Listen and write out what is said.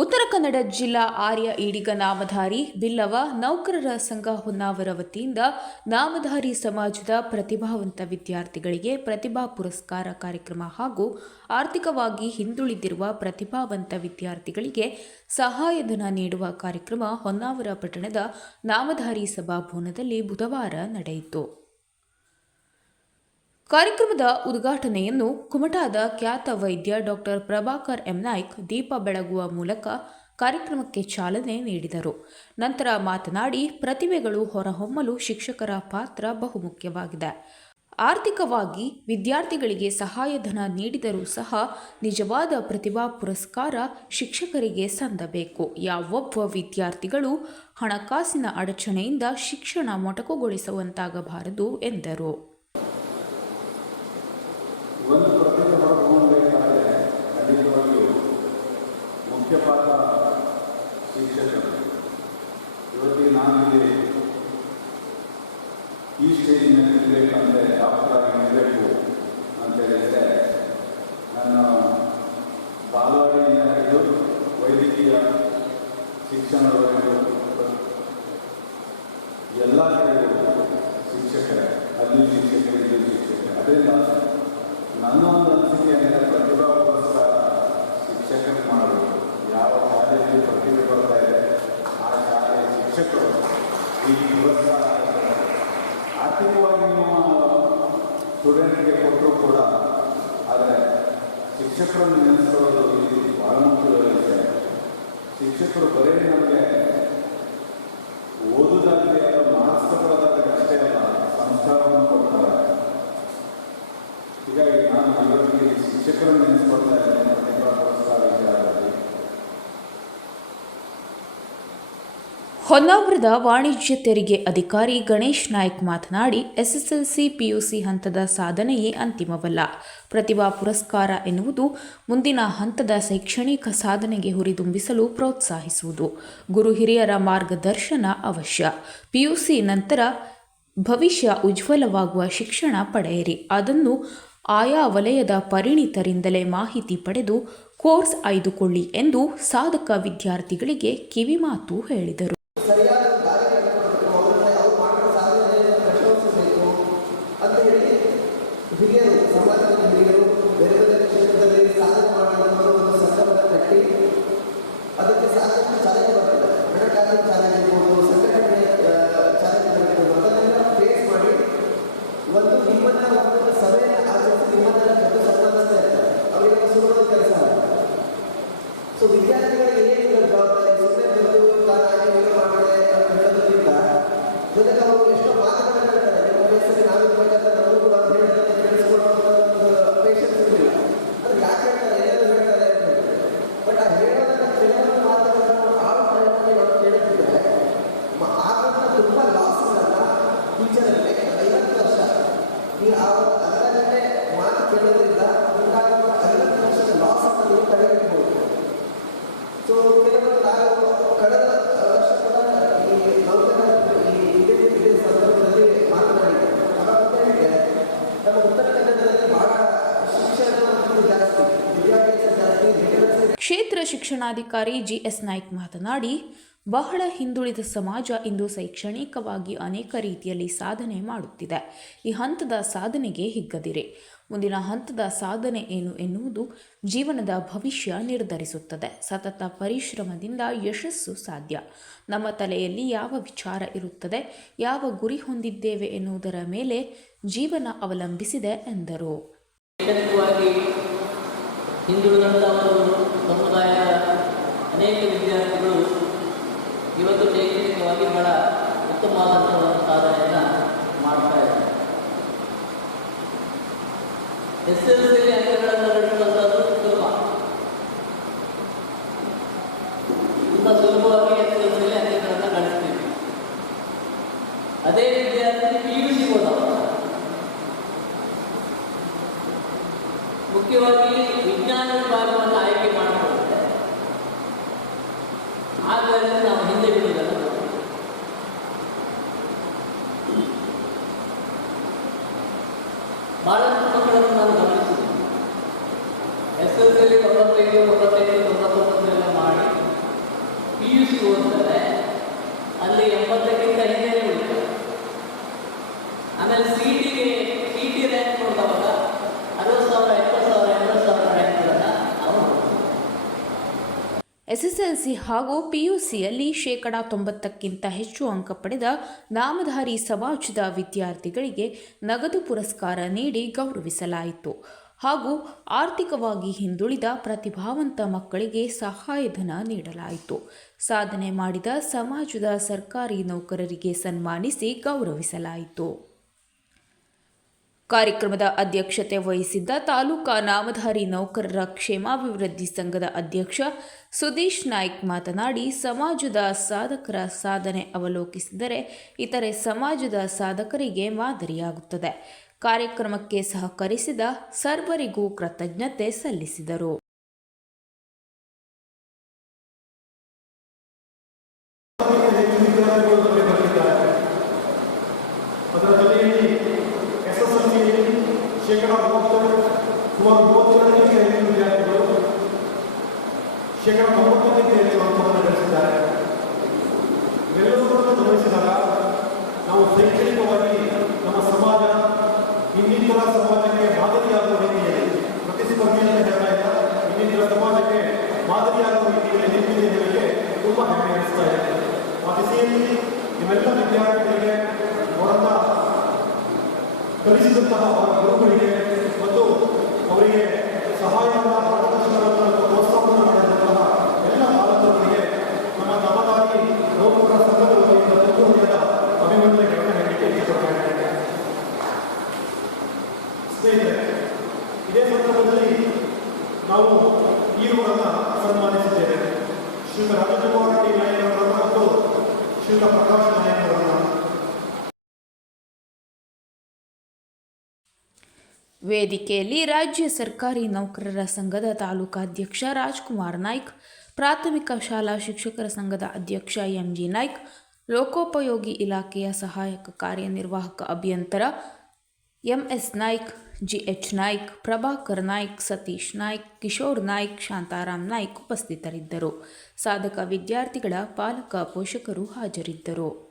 ಉತ್ತರ ಕನ್ನಡ ಜಿಲ್ಲಾ ಆರ್ಯ ಈಡಿಗ ನಾಮಧಾರಿ ಬಿಲ್ಲವ ನೌಕರರ ಸಂಘ ಹೊನ್ನಾವರ ವತಿಯಿಂದ ನಾಮಧಾರಿ ಸಮಾಜದ ಪ್ರತಿಭಾವಂತ ವಿದ್ಯಾರ್ಥಿಗಳಿಗೆ ಪ್ರತಿಭಾ ಪುರಸ್ಕಾರ ಕಾರ್ಯಕ್ರಮ ಹಾಗೂ ಆರ್ಥಿಕವಾಗಿ ಹಿಂದುಳಿದಿರುವ ಪ್ರತಿಭಾವಂತ ವಿದ್ಯಾರ್ಥಿಗಳಿಗೆ ಸಹಾಯಧನ ನೀಡುವ ಕಾರ್ಯಕ್ರಮ ಹೊನ್ನಾವರ ಪಟ್ಟಣದ ನಾಮಧಾರಿ ಸಭಾಭವನದಲ್ಲಿ ಬುಧವಾರ ನಡೆಯಿತು. ಕಾರ್ಯಕ್ರಮದ ಉದ್ಘಾಟನೆಯನ್ನು ಕುಮಟಾದ ಖ್ಯಾತ ವೈದ್ಯ ಡಾಕ್ಟರ್ ಪ್ರಭಾಕರ್ ಎಂ ನಾಯ್ಕ್ ದೀಪ ಬೆಳಗುವ ಮೂಲಕ ಕಾರ್ಯಕ್ರಮಕ್ಕೆ ಚಾಲನೆ ನೀಡಿದರು. ನಂತರ ಮಾತನಾಡಿ, ಪ್ರತಿಭೆಗಳು ಹೊರಹೊಮ್ಮಲು ಶಿಕ್ಷಕರ ಪಾತ್ರ ಬಹುಮುಖ್ಯವಾಗಿದೆ. ಆರ್ಥಿಕವಾಗಿ ವಿದ್ಯಾರ್ಥಿಗಳಿಗೆ ಸಹಾಯಧನ ನೀಡಿದರೂ ಸಹ ನಿಜವಾದ ಪ್ರತಿಭಾ ಪುರಸ್ಕಾರ ಶಿಕ್ಷಕರಿಗೆ ಸಂದಬೇಕು. ಯಾವೊಬ್ಬ ವಿದ್ಯಾರ್ಥಿಗಳು ಹಣಕಾಸಿನ ಅಡಚಣೆಯಿಂದ ಶಿಕ್ಷಣ ಮೊಟಕುಗೊಳಿಸುವಂತಾಗಬಾರದು ಎಂದರು. ಒಂದು ಪ್ರತಿಭೆ ಹೊರಹೊಮ್ಮಬೇಕಾದರೆ ಖಂಡಿತವಾಗಿಯೂ ಮುಖ್ಯ ಪಾತ್ರ ಶಿಕ್ಷಕರು ಇವತ್ತಿಗೆ ನಾನು ಇಲ್ಲಿ ಈ ಸ್ಟೇಜಿನಲ್ಲಿ ನಿಲ್ಲಬೇಕಂದ್ರೆ ಡಾಕ್ಟರಾಗಿ ನಿಲ್ಲಬೇಕು ಅಂತ ಹೇಳಿದರೆ, ನನ್ನ ಬಾಲವಾಡಿಯಿಂದ ಹಿಡಿದು ವೈದ್ಯಕೀಯ ಶಿಕ್ಷಣದವರೆಗೂ ಎಲ್ಲ ಕಡೆಗೂ ಶಿಕ್ಷಕರೇ, ಅಲ್ಲಿ ಶಿಕ್ಷಕರು, ಇಲ್ಲಿ ಶಿಕ್ಷಕರೇ. ಅದರಿಂದ ನನ್ನ ಒಂದು ಅನಿಸಿಕೆ ಏನಿದೆ ಪ್ರತಿಭಾ ಪುರಸ್ಕಾರ ಶಿಕ್ಷಕರು ಮಾಡಬೇಕು ಯಾವ ಶಾಲೆಯಲ್ಲಿ ಪ್ರತಿಭೆ ಬರ್ತಾ ಇದೆ ಆ ಶಾಲೆಯ ಶಿಕ್ಷಕರು ಈ ಪುರಸ್ಕಾರ ಆರ್ಥಿಕವಾಗಿ ನಿಮ್ಮ ಸ್ಟೂಡೆಂಟ್ಗೆ ಕೊಟ್ಟರು ಕೂಡ ಆದರೆ ಶಿಕ್ಷಕರನ್ನು ನೆನೆಸ್ಕೊಳ್ಳೋದು ಇಲ್ಲಿ ಬಹಳ ಮುಖ್ಯವಾದ ಶಿಕ್ಷಕರು ಬರೀ ನಮಗೆ ಹೊನ್ನಾವರದ ವಾಣಿಜ್ಯ ತೆರಿಗೆ ಅಧಿಕಾರಿ ಗಣೇಶ್ ನಾಯ್ಕ್ ಮಾತನಾಡಿ, ಎಸ್ಎಸ್ಎಲ್ಸಿ ಪಿಯುಸಿ ಹಂತದ ಸಾಧನೆಯೇ ಅಂತಿಮವಲ್ಲ. ಪ್ರತಿಭಾ ಪುರಸ್ಕಾರ ಎನ್ನುವುದು ಮುಂದಿನ ಹಂತದ ಶೈಕ್ಷಣಿಕ ಸಾಧನೆಗೆ ಹುರಿದುಂಬಿಸಲು ಪ್ರೋತ್ಸಾಹಿಸುವುದು. ಗುರು ಹಿರಿಯರ ಮಾರ್ಗದರ್ಶನ ಅವಶ್ಯ. ಪಿಯುಸಿ ನಂತರ ಭವಿಷ್ಯ ಉಜ್ವಲವಾಗುವ ಶಿಕ್ಷಣ ಪಡೆಯಿರಿ. ಅದನ್ನು ಆಯಾ ವಲಯದ ಪರಿಣಿತರಿಂದಲೇ ಮಾಹಿತಿ ಪಡೆದು ಕೋರ್ಸ್ ಆಯ್ದುಕೊಳ್ಳಿ ಎಂದು ಸಾಧಕ ವಿದ್ಯಾರ್ಥಿಗಳಿಗೆ ಕಿವಿಮಾತು ಹೇಳಿದರು. ಸರಿಯಾದ ದಾರಿಗಳನ್ನು ಕೊಡಬೇಕು ಅವರನ್ನ ಅವ್ರು ಮಾಡಿರೋ ಸಾಧನೆಯನ್ನು ಪ್ರಶಂಸಿಸಬೇಕು ಅಂತ ಹೇಳಿ ಹಿರಿಯರು, ಸಮಾಜದ ಹಿರಿಯರು ಬೇರೆ ಬೇರೆ ಕ್ಷೇತ್ರದಲ್ಲಿ ಸಾಧನೆ ಮಾಡುವ ಒಂದು ಸಂಘವನ್ನು ಕಟ್ಟಿ ಅದಕ್ಕೆ ಸಾಕಷ್ಟು ಚಾಲೆಂಜ್ ಬರ್ತದೆ ಹಣಕಾಸಿನ ಚಾಲೆಂಜ್ ಇರ್ಬೋದು ಸಂಘಟನೆ ಚಾಲೆಂಜ್ಗಳಿರ್ಬೋದು ಅದನ್ನೆಲ್ಲ ಫೇಸ್ ಮಾಡಿ ಒಂದು ನಿಮ್ಮನ್ನ ಒಂದು ಸಭೆಯನ್ನು ಆಚರಿಸಿ ನಿಮ್ಮನ್ನ ಜೊತೆ ಸಂಬಂಧಿಸ್ತಾ ಇರ್ತಾರೆ. ಅವರಿಗೆ ಸುಲಭದ ಕೆಲಸ ಸೊ ವಿದ್ಯಾರ್ಥಿಗಳಿಗೆ ಕ್ಷೇತ್ರ ಶಿಕ್ಷಣಾಧಿಕಾರಿ ಜಿಎಸ್ ನಾಯ್ಕ್ ಮಾತನಾಡಿ, ಬಹಳ ಹಿಂದುಳಿದ ಸಮಾಜ ಇಂದು ಶೈಕ್ಷಣಿಕವಾಗಿ ಅನೇಕ ರೀತಿಯಲ್ಲಿ ಸಾಧನೆ ಮಾಡುತ್ತಿದೆ. ಈ ಹಂತದ ಸಾಧನೆಗೆ ಹಿಗ್ಗದಿರಿ. ಮುಂದಿನ ಹಂತದ ಸಾಧನೆ ಏನು ಎನ್ನುವುದು ಜೀವನದ ಭವಿಷ್ಯ ನಿರ್ಧರಿಸುತ್ತದೆ. ಸತತ ಪರಿಶ್ರಮದಿಂದ ಯಶಸ್ಸು ಸಾಧ್ಯ. ನಮ್ಮ ತಲೆಯಲ್ಲಿ ಯಾವ ವಿಚಾರ ಇರುತ್ತದೆ, ಯಾವ ಗುರಿ ಹೊಂದಿದ್ದೇವೆ ಎನ್ನುವುದರ ಮೇಲೆ ಜೀವನ ಅವಲಂಬಿಸಿದೆ ಎಂದರು ಶೈಕ್ಷಣಿಕವಾಗಿ ಹಿಂದುಳಿದಂಥ ಒಂದು ಸಮುದಾಯದ ಅನೇಕ ವಿದ್ಯಾರ್ಥಿಗಳು ಇವತ್ತು ಬಹಳ ಉತ್ತಮವಾದಂಥ ಒಂದು ಸಾಧನೆಯನ್ನು ಮಾಡ್ತಾ ಇದ್ದಾರೆ. ಎಸ್ ಎಲ್ ಸಿ ಅಂಕಗಳನ್ನು ನಡೆಸುವಂಥದ್ದು ಸುಲಭ. ತುಂಬ ಸುಲಭವಾಗಿ ಎಸ್ ಎಲ್ ಸಿ ಅಂಕಗಳನ್ನು ನಡೆಸ್ತೀವಿ. ಅದೇ ವಿದ್ಯಾರ್ಥಿ ಪಿ ಯು ಸಿ ಮುಖ್ಯವಾಗಿ ವಿಜ್ಞಾನ ವಿಭಾಗವನ್ನು ಆಯ್ಕೆ ಮಾಡಿಕೊಳ್ಳುತ್ತೆ. ಆದ್ದರಿಂದ ಬಹಳಷ್ಟು ಮಕ್ಕಳನ್ನು ನಾನು ಗಮನಿಸಿದ್ದೀನಿ ಎಸ್ ಎಲ್ ಸಿಯಲ್ಲಿ ತೊಂಬತ್ತೈದು ತೊಂಬತ್ತೈದು ತೊಂಬತ್ತೊಂಬತ್ತೆಲ್ಲ ಮಾಡಿ ಪಿ ಯು ಸಿ ಓದ್ತಾರೆ. ಅಲ್ಲಿ ಎಂಬತ್ತಕ್ಕಿಂತ ಹಿಂದೆನೇ ಉಳಿತಾರೆ. ಆಮೇಲೆ ಸಿ ಟಿಗೆ ಸಿ ಟಿ ರ್ಯಾಂಕ್ ಎಸ್ಎಸ್ಎಲ್ಸಿ ಹಾಗೂ ಪಿಯುಸಿಯಲ್ಲಿ ಶೇಕಡ ತೊಂಬತ್ತಕ್ಕಿಂತ ಹೆಚ್ಚು ಅಂಕ ಪಡೆದ ನಾಮಧಾರಿ ಸಮಾಜದ ವಿದ್ಯಾರ್ಥಿಗಳಿಗೆ ನಗದು ಪುರಸ್ಕಾರ ನೀಡಿ ಗೌರವಿಸಲಾಯಿತು. ಹಾಗೂ ಆರ್ಥಿಕವಾಗಿ ಹಿಂದುಳಿದ ಪ್ರತಿಭಾವಂತ ಮಕ್ಕಳಿಗೆ ಸಹಾಯಧನ ನೀಡಲಾಯಿತು. ಸಾಧನೆ ಮಾಡಿದ ಸಮಾಜದ ಸರ್ಕಾರಿ ನೌಕರರಿಗೆ ಸನ್ಮಾನಿಸಿ ಗೌರವಿಸಲಾಯಿತು. ಕಾರ್ಯಕ್ರಮದ ಅಧ್ಯಕ್ಷತೆ ವಹಿಸಿದ್ದ ತಾಲೂಕಾ ನಾಮಧಾರಿ ನೌಕರರ ಕ್ಷೇಮಾಭಿವೃದ್ಧಿ ಸಂಘದ ಅಧ್ಯಕ್ಷ ಸುದೀಶ್ ನಾಯ್ಕ್ ಮಾತನಾಡಿ, ಸಮಾಜದ ಸಾಧಕರ ಸಾಧನೆ ಅವಲೋಕಿಸಿದರೆ ಇತರೆ ಸಮಾಜದ ಸಾಧಕರಿಗೆ ಮಾದರಿಯಾಗುತ್ತದೆ. ಕಾರ್ಯಕ್ರಮಕ್ಕೆ ಸಹಕರಿಸಿದ ಸರ್ವರಿಗೂ ಕೃತಜ್ಞತೆ ಸಲ್ಲಿಸಿದರು ಹೆಚ್ಚು ವಿದ್ಯಾರ್ಥಿಗಳು ನಮಗೆ ಬರೆದಿದ್ದಾರೆ ಅದರ ಜೊತೆಯಲ್ಲಿ ಎಸ್ ಎಸ್ ಎಲ್ ಸಿಯಲ್ಲಿ ಶೇಕಡ ಮೂವತ್ತು ಸುಮಾರು ಮೂವತ್ತೇಳಕ್ಕಿಂತ ಹೆಚ್ಚು ವಿದ್ಯಾರ್ಥಿಗಳು ಶೇಕಡ ತೊಂಬತ್ತಕ್ಕಿಂತ ಹೆಚ್ಚು ಅಂಕವನ್ನು ಗಳಿಸಿದ್ದಾರೆ ಇವೆಲ್ಲವನ್ನೂ ಗಮನಿಸಿದಾಗ ನಾವು ಶೈಕ್ಷಣಿಕವಾಗಿ ನಮ್ಮ ಸಮಾಜ ಇನ್ನಿತರ ಸಮಾಜಕ್ಕೆ ಮಾದರಿಯಾಗುವ ರೀತಿಯಲ್ಲಿ ಪ್ರತಿಸ್ಪರ್ಧಿಯನ್ನು ಹೇಳ್ತಾ ಇಲ್ಲ ಇನ್ನಿತರ ಸಮಾಜಕ್ಕೆ ಮಾದರಿಯಾಗುವ ರೀತಿಯಲ್ಲಿ ನಿಂತಿದೆ ಹೇಳಲಿಕ್ಕೆ ತುಂಬ ಹೆಮ್ಮೆ ಅನಿಸ್ತಾ ಇದೆ ಆ ದಿಸೆಯಲ್ಲಿ ಇವೆಲ್ಲ ವಿದ್ಯಾರ್ಥಿಗಳಿಗೆ ಅವರನ್ನ ಕಲಿಸಿದಂತಹ ಅವರ ಗುರುಗಳಿಗೆ ಮತ್ತು ಅವರಿಗೆ ಸಹಾಯವನ್ನು ಮಾರ್ಗದರ್ಶನವನ್ನು ಮತ್ತು ಎಲ್ಲ ಪಾಲಕರಿಗೆ ನಮ್ಮ ನವದಾಗಿ ನೌಕರರ ಸಂಘದ ವತಿಯಿಂದ ಹೇಳಲಿಕ್ಕೆ ಇಷ್ಟಪಡ್ತಾ ಸ್ನೇಹಿತರೆ, ಇದೇ ಸಂದರ್ಭದಲ್ಲಿ ನಾವು ಈರುವರನ್ನು ಸನ್ಮಾನಿಸಿದ್ದೇವೆ. ಶ್ರೀಯುತ ರಾಜಕುಮಾರ ಟಿ ಮತ್ತು ಶ್ರೀಯುತ ಪ್ರಕಾಶ್ ವೇದಿಕೆಯಲ್ಲಿ ರಾಜ್ಯ ಸರ್ಕಾರಿ ನೌಕರರ ಸಂಘದ ತಾಲೂಕಾಧ್ಯಕ್ಷ ರಾಜ್ಕುಮಾರ್ ನಾಯ್ಕ್, ಪ್ರಾಥಮಿಕ ಶಾಲಾ ಶಿಕ್ಷಕರ ಸಂಘದ ಅಧ್ಯಕ್ಷ ಎಂಜಿ ನಾಯ್ಕ್, ಲೋಕೋಪಯೋಗಿ ಇಲಾಖೆಯ ಸಹಾಯಕ ಕಾರ್ಯನಿರ್ವಾಹಕ ಅಭಿಯಂತರ ಎಂಎಸ್ ನಾಯ್ಕ್, ಜಿಎಚ್ ನಾಯ್ಕ್, ಪ್ರಭಾಕರ್ ನಾಯ್ಕ್, ಸತೀಶ್ ನಾಯ್ಕ್, ಕಿಶೋರ್ ನಾಯ್ಕ್, ಶಾಂತಾರಾಮ್ ನಾಯ್ಕ್ ಉಪಸ್ಥಿತರಿದ್ದರು. ಸಾಧಕ ವಿದ್ಯಾರ್ಥಿಗಳ ಪಾಲಕ ಪೋಷಕರು ಹಾಜರಿದ್ದರು.